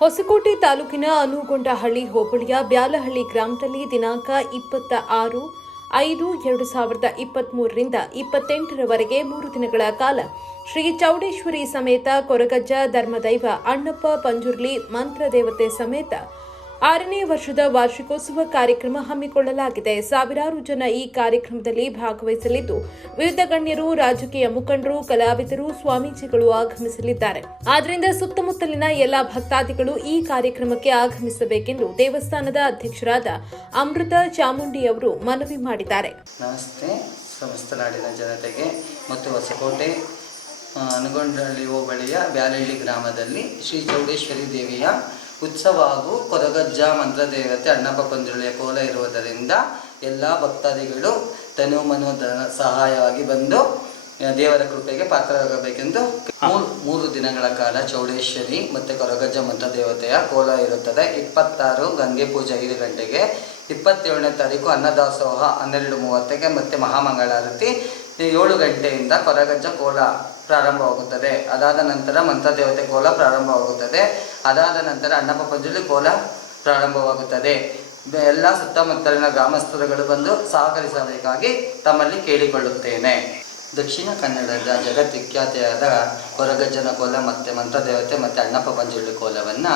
ಹೊಸಕೋಟೆ ತಾಲೂಕಿನ ಅನುಗೊಂಡಹಳ್ಳಿ ಹೋಬಳಿಯ ಬ್ಯಾಲಹಳ್ಳಿ ಗ್ರಾಮದಲ್ಲಿ ದಿನಾಂಕ ಇಪ್ಪತ್ತ ಆರು ಐದು ಎರಡು ಸಾವಿರದ ಇಪ್ಪತ್ಮೂರರಿಂದ ಇಪ್ಪತ್ತೆಂಟರವರೆಗೆ ಮೂರು ದಿನಗಳ ಕಾಲ ಶ್ರೀ ಚೌಡೇಶ್ವರಿ ಸಮೇತ ಕೊರಗಜ್ಜ ಧರ್ಮದೈವ ಅಣ್ಣಪ್ಪ ಪಂಜುರ್ಲಿ ಮಂತ್ರದೇವತೆ ಸಮೇತ ಆರನೇ ವರ್ಷದ ವಾರ್ಷಿಕೋತ್ಸವ ಕಾರ್ಯಕ್ರಮ ಹಮ್ಮಿಕೊಳ್ಳಲಾಗಿದೆ. ಸಾವಿರಾರು ಜನ ಈ ಕಾರ್ಯಕ್ರಮದಲ್ಲಿ ಭಾಗವಹಿಸಲಿದ್ದು, ವಿವಿಧ ಗಣ್ಯರು, ರಾಜಕೀಯ ಮುಖಂಡರು, ಕಲಾವಿದರು, ಸ್ವಾಮೀಜಿಗಳು ಆಗಮಿಸಲಿದ್ದಾರೆ. ಆದ್ದರಿಂದ ಸುತ್ತಮುತ್ತಲಿನ ಎಲ್ಲ ಭಕ್ತಾದಿಗಳು ಈ ಕಾರ್ಯಕ್ರಮಕ್ಕೆ ಆಗಮಿಸಬೇಕೆಂದು ದೇವಸ್ಥಾನದ ಅಧ್ಯಕ್ಷರಾದ ಅಮೃತ ಚಾಮುಂಡಿ ಅವರು ಮನವಿ ಮಾಡಿದ್ದಾರೆ. ನಮಸ್ತೆ. ಸಮಸ್ತ ನಾಡಿನ ಜನತೆಗೆ ಮತ್ತು ಹೊಸಕೋಟೆ ಹೋಬಳಿಯ ಬ್ಯಾಲಹಳ್ಳಿ ಗ್ರಾಮದಲ್ಲಿ ಶ್ರೀ ಚೌಡೇಶ್ವರಿ ದೇವಿಯ ಉತ್ಸವ ಹಾಗೂ ಕೊರಗಜ್ಜ ಮಂತ್ರದೇವತೆ ಅಣ್ಣಪ್ಪ ಪಂಜುಳಿಯ ಕೋಲ ಇರುವುದರಿಂದ ಎಲ್ಲ ಭಕ್ತಾದಿಗಳು ತನು ಮನೋಧನ ಸಹಾಯವಾಗಿ ಬಂದು ದೇವರ ಕೃಪೆಗೆ ಪಾತ್ರರಾಗಬೇಕೆಂದು ಮೂರು ಮೂರು ದಿನಗಳ ಕಾಲ ಚೌಡೇಶ್ವರಿ ಮತ್ತು ಕೊರಗಜ್ಜ ಮಂತ್ರದೇವತೆಯ ಕೋಲ ಇರುತ್ತದೆ. ಇಪ್ಪತ್ತಾರು ಗಂಗೆ ಪೂಜೆ ಐದು ಗಂಟೆಗೆ ಇಪ್ಪತ್ತೇಳನೇ ತಾರೀಕು ಅನ್ನದಾಸೋಹ ಹನ್ನೆರಡು ಮೂವತ್ತಕ್ಕೆ ಮತ್ತು ಮಹಾಮಂಗಳಾರತಿ. ಏಳು ಗಂಟೆಯಿಂದ ಕೊರಗಜ್ಜ ಕೋಲ ಪ್ರಾರಂಭವಾಗುತ್ತದೆ. ಅದಾದ ನಂತರ ಮಂತ್ರದೇವತೆ ಕೋಲ ಪ್ರಾರಂಭವಾಗುತ್ತದೆ. ಅದಾದ ನಂತರ ಅಣ್ಣಪ್ಪ ಪಂಜುಲಿ ಕೋಲ ಪ್ರಾರಂಭವಾಗುತ್ತದೆ. ಎಲ್ಲ ಸುತ್ತಮುತ್ತಲಿನ ಗ್ರಾಮಸ್ಥರುಗಳು ಬಂದು ಸಹಕರಿಸಬೇಕಾಗಿ ತಮ್ಮಲ್ಲಿ ಕೇಳಿಕೊಳ್ಳುತ್ತೇನೆ. ದಕ್ಷಿಣ ಕನ್ನಡದ ಜಗತ್ವಿಖ್ಯಾತಿಯಾದ ಕೊರಗಜ್ಜನ ಕೋಲ ಮತ್ತು ಮಂತ್ರದೇವತೆ ಮತ್ತು ಅಣ್ಣಪ್ಪ ಪಂಜುಳಿ ಕೋಲವನ್ನು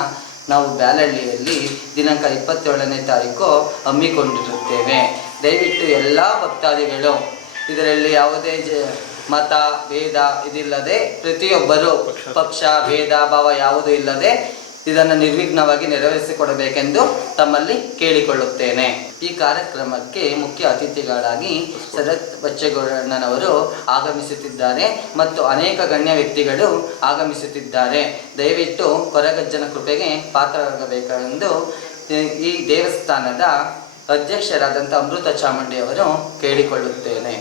ನಾವು ಬ್ಯಾಲಹಳ್ಳಿಯಲ್ಲಿ ದಿನಾಂಕ ಇಪ್ಪತ್ತೇಳನೇ ತಾರೀಕು ಹಮ್ಮಿಕೊಂಡಿರುತ್ತೇವೆ. ದಯವಿಟ್ಟು ಎಲ್ಲ ಭಕ್ತಾದಿಗಳು ಇದರಲ್ಲಿ ಯಾವುದೇ ಮತ, ಭೇದ ಇದಿಲ್ಲದೆ ಪ್ರತಿಯೊಬ್ಬರು ಪಕ್ಷ, ಭೇದ, ಭಾವ ಯಾವುದೂ ಇಲ್ಲದೆ ಇದನ್ನು ನಿರ್ವಿಘ್ನವಾಗಿ ನೆರವೇರಿಸಿಕೊಡಬೇಕೆಂದು ತಮ್ಮಲ್ಲಿ ಕೇಳಿಕೊಳ್ಳುತ್ತೇನೆ. ಈ ಕಾರ್ಯಕ್ರಮಕ್ಕೆ ಮುಖ್ಯ ಅತಿಥಿಗಳಾಗಿ ಶರತ್ ಬಚ್ಚೇಗೌಡಣ್ಣನವರು ಆಗಮಿಸುತ್ತಿದ್ದಾರೆ ಮತ್ತು ಅನೇಕ ಗಣ್ಯ ವ್ಯಕ್ತಿಗಳು ಆಗಮಿಸುತ್ತಿದ್ದಾರೆ. ದಯವಿಟ್ಟು ಕೊರಗಜ್ಜನ ಕೃಪೆಗೆ ಪಾತ್ರರಾಗಬೇಕೆಂದು ಈ ದೇವಸ್ಥಾನದ ಅಧ್ಯಕ್ಷರಾದಂಥ ಅಮೃತ ಚಾಮುಂಡಿಯವರು ಕೇಳಿಕೊಳ್ಳುತ್ತೇನೆ.